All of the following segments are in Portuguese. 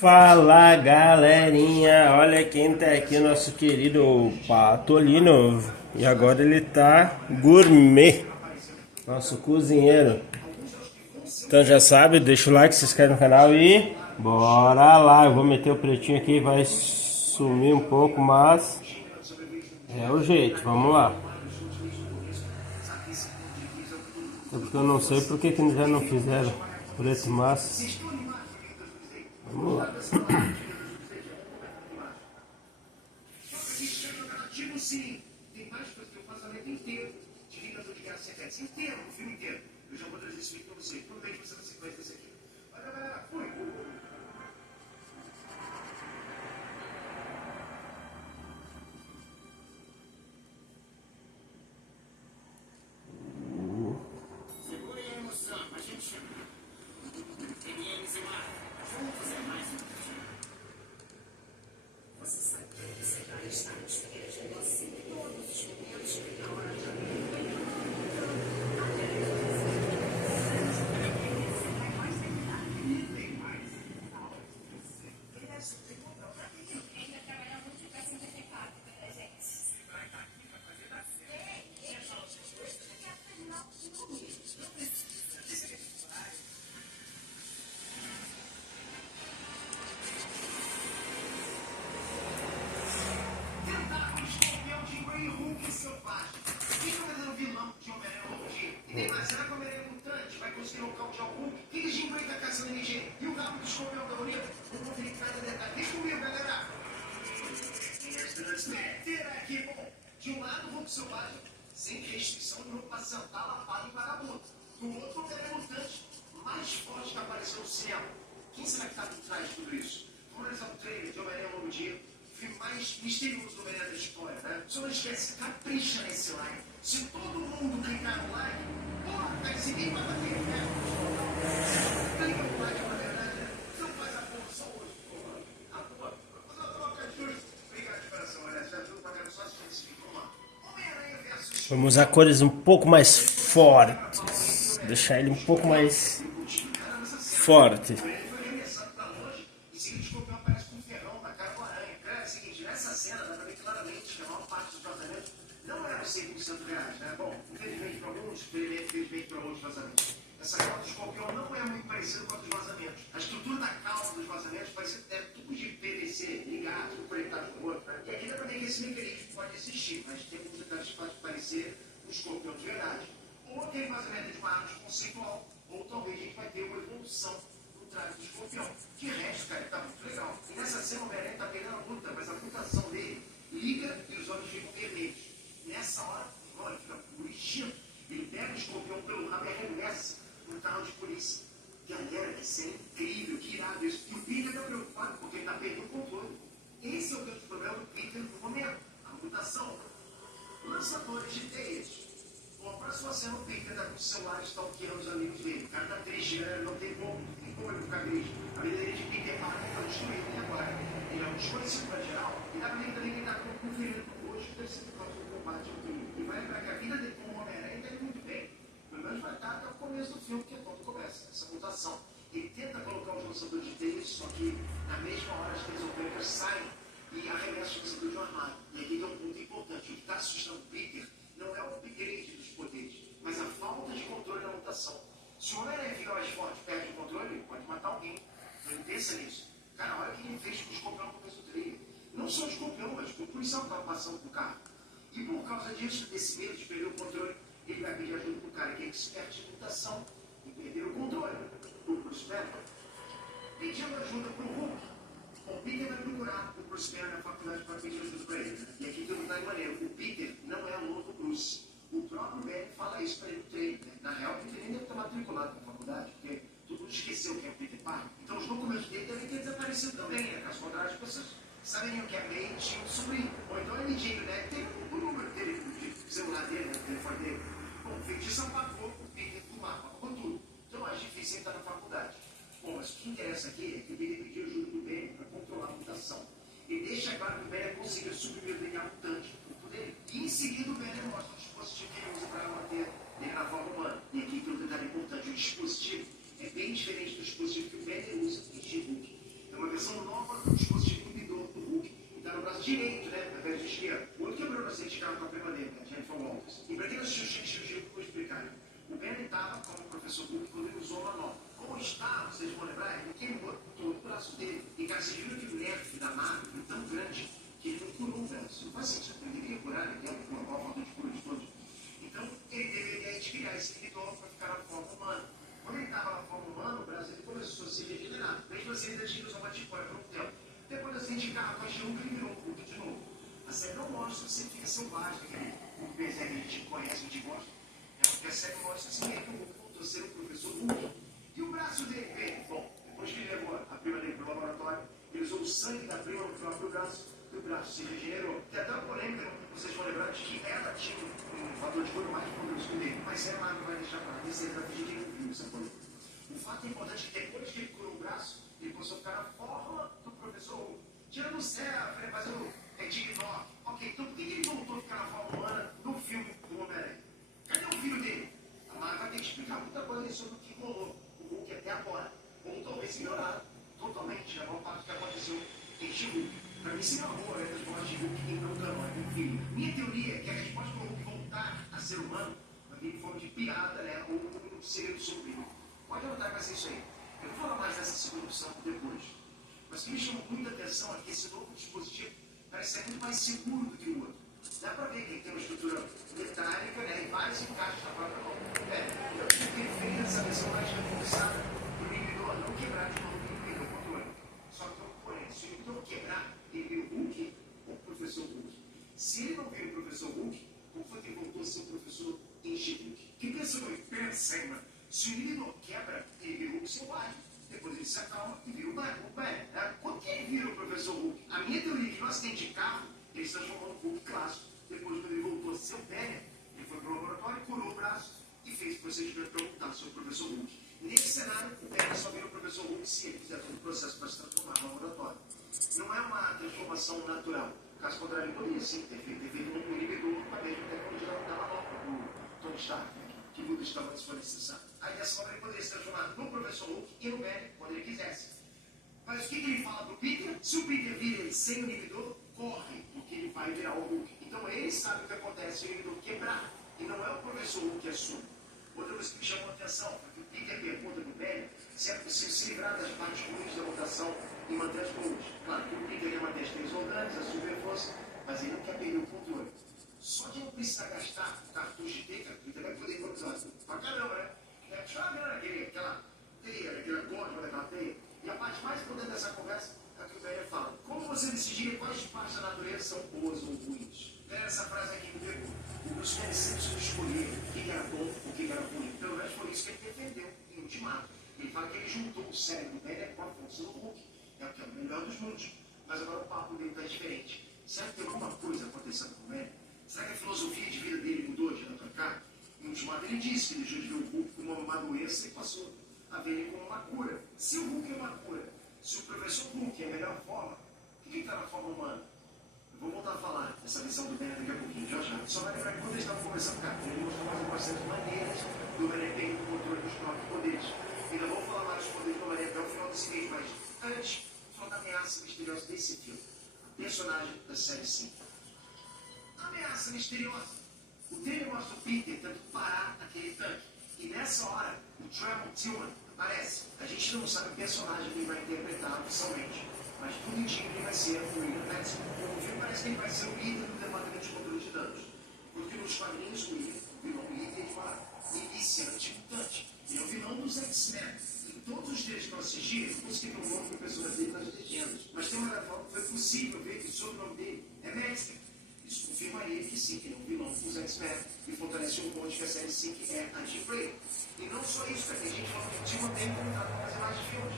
Fala galerinha, olha quem tá aqui, nosso querido Patolino. E agora ele tá gourmet, nosso cozinheiro. Então já sabe, deixa o like, se inscreve no canal e bora lá. Eu vou meter o pretinho aqui, vai sumir um pouco, mas é o jeito, vamos lá. É porque eu não sei porque que já não fizeram preto, mas vamos lá. Sim, tem mais coisas que eu faço a letra inteira. De ligador de graça secreto inteiro, o filme inteiro. Eu já vou trazer esse vídeo pra você. Tudo bem que você não se conhece desse aqui. Olha, galera, fui. Segure a emoção, a gente chama. MMs e Mar. Juntos é mais um. Você sabe que você vai estar nos pés de você todos os momentos na hora de Será que o Homem-Aranha mutante vai conseguir nocautear o Hulk? Que eles Jean Grey tá caçando MG e o rabo do escorpião da Unida? Não vou ter cada detalhe. Vem comigo, galera! Ter aqui, bom, de um lado o Hulk selvagem, sem restrição de roupa sentar, lapado e vagabundo. Do outro, o Homem-Aranha mutante, mais forte que apareceu no cinema. Quem será que tá por trás de tudo isso? Vamos analisar o trailer de Homem-Aranha Novo Dia, o filme mais misterioso do Homem-Aranha da história, né? Só não esquece, capricha nesse like. Se todo mundo clicar no like, porra, cara, se ninguém vai bater, né? Clica no like, na verdade, né? Você não faz a porra só hoje, porra. A porra, vou fazer uma troca justa. Obrigado de coração, olha, já tudo pagando só assistir esse vídeo, vamos lá. Homem-Aranha versus... Vamos usar cores um pouco mais fortes. Deixar ele um pouco mais forte. Infelizmente para outros vazamentos. Essa cauda do escorpião não é muito parecida com a dos vazamentos. A estrutura da cauda dos vazamentos parece tudo de PVC, ligado, conectado com o outro. E aqui dá para ver que esse mecanismo pode existir, mas tem alguns detalhes que podem parecer um escorpião de verdade. Ou aquele vazamento de uma árvore conceitual, ou talvez a gente vai ter uma evolução no traje do escorpião. De resto, cara, tá muito legal. E nessa cena o Homem-Aranha tá pegando a luta, mas a mutação dele liga e os olhos ficam vermelhos. Nessa hora, o olho fica por instinto. Ele pega o escorpião pelo rabo e arremessa no carro de polícia. Galera, que cena incrível, que irado isso. E o Peter tá preocupado porque ele tá perdendo o controle. Esse é o grande problema do Peter no momento, a mutação. Lançadores de teias. Bom, a próxima cena o Peter tá com o celular stalkeando os amigos dele. O cara tá triste, não tem como ele ficar triste. A vida dele de Peter Parker tá destruída agora. Ele é um desconhecido pra geral. E dá pra ver também que ele tá conferindo com o rosto deve ser por causa do combate ao crime. E vai lembrar que a vida dele como Homem-Aranha tá indo muito bem. Pelo menos vai estar até o começo do filme, que é quando começa essa mutação. Ele tenta colocar os lançadores de teias, só que na mesma hora as teias orgânicas saem e arremessam o lançador de um armário. E aqui tem um ponto importante. O que está assustando o Peter não é o upgrade dos poderes, mas a falta de controle da mutação. Se o Homem-Aranha fica mais forte e perde o controle, ele pode matar alguém. Não pensa nisso. Cara, olha o que ele fez com o escorpião no começo do trailer. Não só o escorpião, mas o policial que estava passando com o carro. E por causa disso, desse medo de perder o controle, ele vai pedir ajuda pro cara que é expert em mutação e perder o controle. O Bruce Banner. Pedindo ajuda pro Hulk. O Peter vai procurar o Bruce Banner na faculdade para pedir ajuda para ele. E aqui tem um detalhe maneiro. O Peter não é aluno do Bruce. O próprio Banner fala isso para ele no treino. Na real, o Peter nem deve ter matriculado na faculdade, porque todo mundo esqueceu quem é o Peter Parker. Então os documentos dele devem ter desaparecido também, né? Caso contrário, as pessoas saberiam que a May tinha um sobrinho. Ou então a MJ, né? Tem o número dele, de celular dele, né? O telefone dele. Bom, o feitiço apagou o Peter do mapa, apagou tudo. Então é difícil entrar na faculdade. Bom, mas o que interessa aqui é que o Peter pediu ajuda do Ben para controlar a mutação. E deixa claro que o Ben conseguiu suprimir o DNA mutante no corpo dele. E em seguida o Ben mostra o dispositivo que ele usa para manter ele na forma humana. E aqui tem um detalhe importante: o dispositivo é bem diferente do dispositivo que o Ben usa em She-Hulk. É uma versão Walters. E para quem não assistiu Shakespeare, eu vou explicar. O Benny estava como professor Hulk quando ele usou a manopla. Como está, vocês vão lembrar, ele queimou todo o braço dele. E cara, vocês viram que o nerf da Marvel é tão grande que ele não curou o braço. Não faz sentido, ele deveria curar, ele é uma falta de cura de todos. Então, ele deveria criar esse inibidor para ficar na forma humana. Quando ele estava na forma humana, o braço dele começou a se regenerar. Mesmo assim, ele ainda tinha uma ticóia por um tempo. Depois assim, de carro, achei um que ele virou um Hulk de novo. A série não mostra se ele fica selvagem, aquele Hulk que a gente conhece, a gente gosta. É porque a série mostra assim, é que o Hulk voltou a ser um professor Hulk. E o braço dele, veio, bom, depois que ele levou a prima dele para o laboratório, ele usou o sangue da prima no próprio braço, e o braço se regenerou. Tem até uma polêmica, vocês vão lembrar, de que ela tinha um fator de cura mais poderoso que o dele. Mas ela não vai deixar para lá, esse ele vai fingir que ele não viu essa polêmica. O fato é importante que depois que ele curou o braço, ele começou a ficar na forma do professor Hulk. Tirando o céu, fazendo TikTok. Ok, então por que ele voltou a ficar na forma humana no filme do Homem-Aranha? Cadê o filho dele? A Marvel vai ter que explicar muita coisa sobre o que rolou o Hulk até agora. Ou talvez melhorar totalmente a maior parte do que aconteceu em She-Hulk. Para mim, se não amor, é a resposta de Hulk em não canônico. Enfim, minha teoria é que a resposta para o Hulk voltar a ser humano vai vir em forma de piada, né? Ou um segredo sobre ele. Pode anotar que vai ser isso aí. Eu vou falar mais dessa segunda opção depois. Mas o que me chamou muita atenção é que esse novo dispositivo parece ser muito mais seguro do que o outro. Dá para ver que ele tem uma estrutura metálica, né, e vários encaixes na própria mão. Eu acho que ele fez essa versão mais reforçada para o inibidor não quebrar de novo o inibidor controle. Só que tem um porém, se o inibidor quebrar, ele vira o Hulk ou o professor Hulk. Se ele não vira o professor Hulk, como foi que ele voltou a ser o professor em She-Hulk? Que pessoa pensa, hein, mano? Se o inibidor quebra, ele vira o Hulk selvagem. Depois ele se acalma e vira o Hulk. Quando que ele vira o professor Hulk? A minha teoria é que no acidente de carro, ele se transformou no Hulk clássico. Depois, quando ele voltou a ser o Banner, ele foi para o laboratório, curou o braço e fez o procedimento para voltar sobre o professor Hulk. Nesse cenário, o Banner só vira o professor Hulk se ele fizer todo o processo para se transformar no laboratório. Não é uma transformação natural. Caso contrário, ele poderia sim ter feito um inibidor com a mesma tecnologia da manopla do Tony Stark, que muda de tamanho se for necessário. Aí dessa forma ele poderia se transformar no professor Hulk e no Banner quando ele quisesse. Mas o que ele fala pro Peter? Se o Peter vira ele sem o inibidor, corre, porque ele vai virar o Hulk. Então ele sabe o que acontece se o inibidor quebrar. E não é o professor Hulk que assume. Outra coisa que me chamou a atenção foi que o Peter pergunta pro Banner se é possível se livrar das partes ruins da mutação e manter as boas. Claro que o Peter quer manter as três orgânicas, a super força, mas ele não quer perder o controle. Só que não precisa gastar o cartucho de Peter, que também vai poder improvisar pra caramba, né? Deixa eu ver aquela teia, aquela gosma daquela teia. E a parte mais importante dessa conversa é que o Banner fala: como você decidiria quais partes da natureza são boas ou ruins? Essa frase aqui me pegou. O Bruce Banner sempre soube escolher o que era bom ou o que era ruim. Pelo menos foi isso que ele defendeu em Ultimato. Ele fala que ele juntou o cérebro do Banner com a força do Hulk. É o que é o melhor dos mundos. Mas agora o papo dele está diferente. Será que tem alguma coisa acontecendo com o Banner? Será que a filosofia de vida dele mudou de lá para cá? Em Ultimato ele disse que deixou de ver o Hulk como uma doença e passou a ver ele como uma cura. Se o Hulk é uma cura, se o professor Hulk é a melhor forma, o que está na forma humana? Eu vou voltar a falar dessa visão do Banner daqui a pouquinho, já. Só vai lembrar que quando eles estavam conversando, cara, ele mostrou bastante maneiras do Banner ter o controle dos próprios poderes. Ainda vou falar mais dos poderes do Banner até o final desse mês, mas antes, falar da ameaça misteriosa desse filme. A personagem da série 5. Ameaça misteriosa. O trailer mostra o Peter tentando parar aquele tanque. E nessa hora, o Trevor Tillman aparece. A gente não sabe o personagem que ele vai interpretar oficialmente, mas tudo indica que ele vai ser o William Madison. O filme parece que ele vai ser o líder do departamento de controle de danos. Porque nos quadrinhos, o William, o vilão líder de uma milícia antimutante. Ele é o vilão dos X-Men. Em todos os trailers que eu assisti, eu consegui ver o nome do personagem dele nas legendas. Mas tem uma forma que foi possível ver que o sobrenome dele é Madison. Isso confirmaria que sim, que ele é um vilão dos X-Men e fortalece o ponto que a série 5 é anti-Frey. E não só isso, cara, tem gente falando que o Timo tem comentado para fazer mais filmes.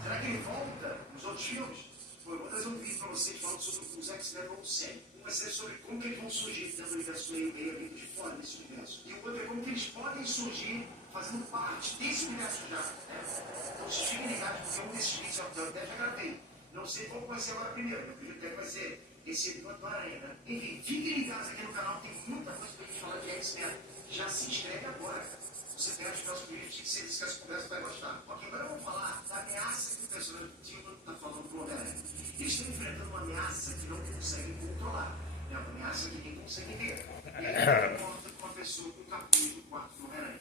Será que ele volta nos outros filmes? Pô, eu vou trazer um vídeo para vocês falando sobre os X-Men ou série. Um vai ser sobre como que eles vão surgir dentro do universo meio vindo de fora desse universo. E o outro é como que eles podem surgir fazendo parte desse universo já. Né? Então vocês fiquem ligados, porque um desses vídeos eu até já gravei. Não sei qual vai ser agora primeiro, eu acredito até que vai ser esse do Aranha, né? Enfim, fiquem ligados aqui no canal, tem muita coisa pra gente falar de X-Men. Já se inscreve agora, cara. Se você tem os próximos vídeos, que você disse que essa conversa vai gostar. Ok, agora vamos falar da ameaça que o personagem do Tillman está falando pro Homem-Aranha. Eles estão enfrentando uma ameaça que não conseguem controlar. É uma ameaça que ninguém consegue ver. E aí mostra uma pessoa com o capuz do quarto do Homem-Aranha.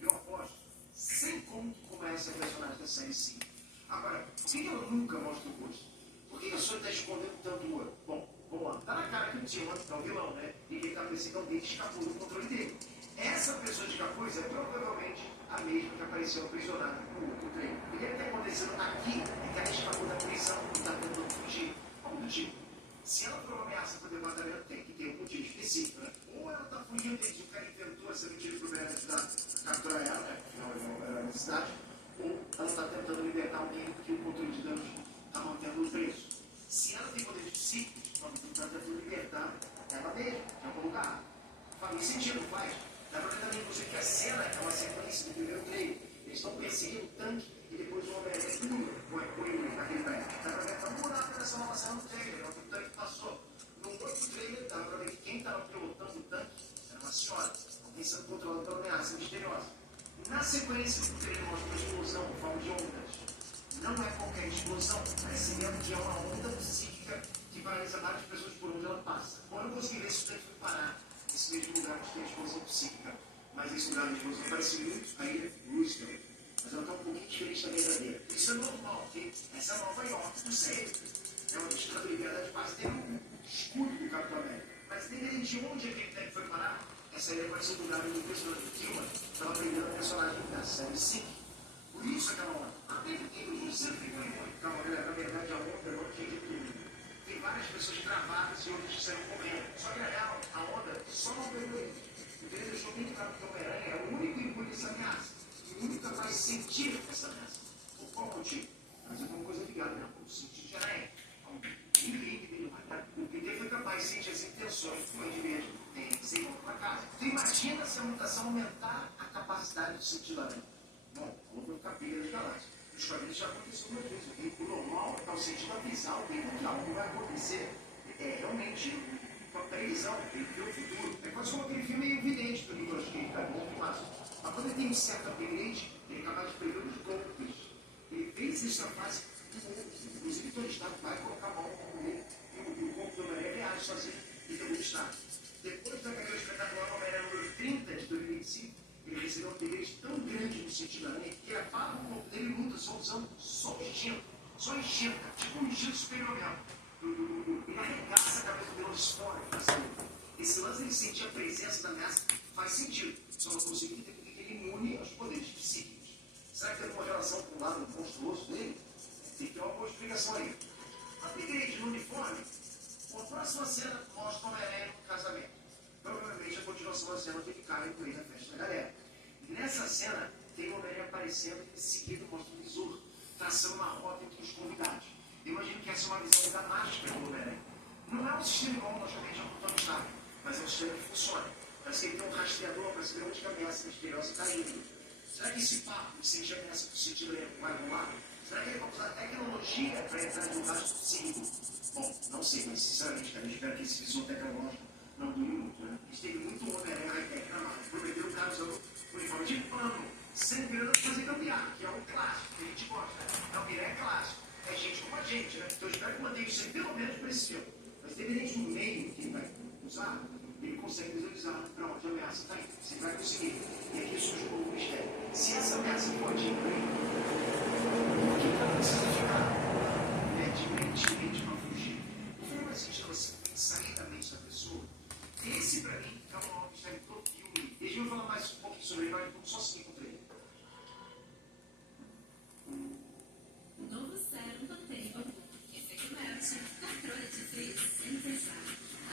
Eu aposto, sem como que começa a personagem da série 5. Agora, por que ela nunca mostra o rosto? Por que a Sony está escondendo tanto o olho? Bom, vamos lá. Tá na cara que o Timon é o vilão, né? E ele tá parecendo alguém que escapou do controle dele. Essa pessoa de capuz é provavelmente a mesma que apareceu aprisionada no trem. O que deve ter acontecido aqui é que ela escapou da prisão e está tentando fugir. Algo do tipo. Se ela for uma ameaça para o departamento, tem que ter um motivo específico, né? Ou ela está fugindo deles, o cara inventou essa mentira para o Bernard capturar ela, né? Afinal, ela era na cidade. Ou ela está tentando libertar alguém que o controle de danos está mantendo preso. Se ela tem poder de psíquicos, ela está tentando libertar ela mesma, de algum lugar. Faz sentido, não faz? Dá pra ver também, inclusive, que a cena é uma sequência do primeiro trailer. Eles estão perseguindo o tanque e depois o Homem-Aranha pula com ele naquele prédio. Dá pra ver, tá mudado nessa nova cena no trailer, é o que o tanque passou. No outro trailer, dá pra ver que quem estava pilotando o tanque era uma senhora, alguém sendo controlado pela ameaça misteriosa. Na sequência, o trailer mostra uma explosão em forma de ondas. Não é qualquer explosão, parece mesmo que é uma onda psíquica que paralisa várias pessoas por onde ela passa. Quando eu consegui ver se o tanque foi parar nesse mesmo lugar onde tem a explosão psíquica, mas esse lugar de explosão parece muito a ilha Roosevelt, mas ela está um pouquinho diferente da verdadeira. Isso é normal, ok? Essa é a Nova York do sério. É uma disputa de liberdade quase tem um escudo do Capitão América. Mas dependendo de onde aquele tanque foi parar, essa ilha vai ser o lugar onde o personagem do Kilmer estava aprendendo a personagem da série 5. Por isso aquela onda. Até que tem um sempre ficou em muito. Calma, galera, na verdade a onda não tinha de tudo. Tem várias pessoas travadas e outras que saíram correndo. Só que na real, a onda só não pegou ele. Então ele deixou bem claro que o Homem-Aranha é o único imune dessa ameaça. E o único capaz de sentir essa ameaça. Por qual motivo? Mas é uma coisa ligada, né? O sentido de aranha. Ninguém deveria matar. O Peter foi capaz de sentir as intenções do Duende Verde. Sem volta para casa. Então imagina se a mutação aumentar a capacidade do sentido da aranha. Bom, vamos colocar pilha de galáxia. Os quadrinhos já aconteceu uma vez, ok? O normal é o sentido avisar alguém que algo vai acontecer. É realmente uma previsão, ele vê o futuro. É quase como aquele filme meio evidente do Nicolas Cage, tá bom? Mas quando ele tem um certo apelide, ele é capaz de prever os golpes. Ele fez isso na fase do outro. Inclusive, Tony Stark vai colocar a mão com ele e o golpe do Homem-Aranha reage sozinho e tem muito Stark. Depois da carreira espetacular Homem-Aranha número 30 de 2025, ele recebeu um apelide tão grande no sentido da aranha que ele apaga o corpo dele e luta só usando só o instinto. Só instinto, tipo um instinto superior mesmo. Ele arregaça a cabeça dele aos fora. Esse lance de sentir a presença da ameaça faz sentido. Só não consegui entender porque ele é imune aos poderes psíquicos. Será que tem alguma relação com o lado monstruoso dele? Tem que ter uma boa explicação aí. Upgrade no uniforme. A próxima cena mostra o Homem-Aranha no casamento. Provavelmente a continuação da cena que ele cai com ele na festa da galera. Nessa cena, tem o Homem-Aranha aparecendo e em seguida mostra o visor traçando uma rota entre os convidados. Eu imagino que essa é uma visão da máscara do Homem-Aranha. Não é um sistema igual nós também já contamos lá, mas é um sistema que funciona. Parece que ele tem um rastreador para saber onde a ameaça misteriosa está indo. Será que esse papo de sentir a ameaça por sentido vai rolar? Será que ele vai usar tecnologia para entrar em lugares possíveis? Bom, não sei, mas sinceramente, cara, eu espero que esse visor tecnológico não dure muito, né? A gente teve muito Homem-Aranha high-tech na Marvel. Prometeram o cara usando uniforme de pano, sem grana para fazer gambiarra, que é o clássico, que a gente gosta. Gambiarra é clássico. É gente como a gente, né? Então eu espero que mantenha isso aí pelo menos para esse filme. Mas dependendo do meio que ele vai usar, ele consegue visualizar para onde a ameaça está indo. Você vai conseguir. E aqui surge um novo mistério. Se essa ameaça pode ir para ele, por que ela precisa ficar mente para fugir? O filme vai sentir ela sair da mente da pessoa. Esse, para mim, é um novo mistério do filme. Deixa eu falar mais um pouquinho sobre ele, mas só seguir com ele. Novo sérum Pantene efeito melt, controle de frizz sem pesar,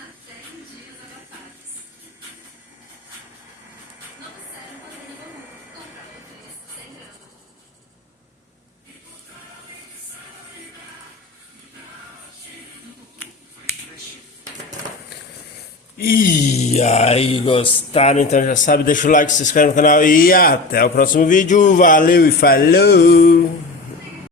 até em dias abafados. Novo sérum Pantene controle de frizz sem grama. E aí, gostaram? Então já sabe, deixa o like, se inscreve no canal e até o próximo vídeo. Valeu e falou!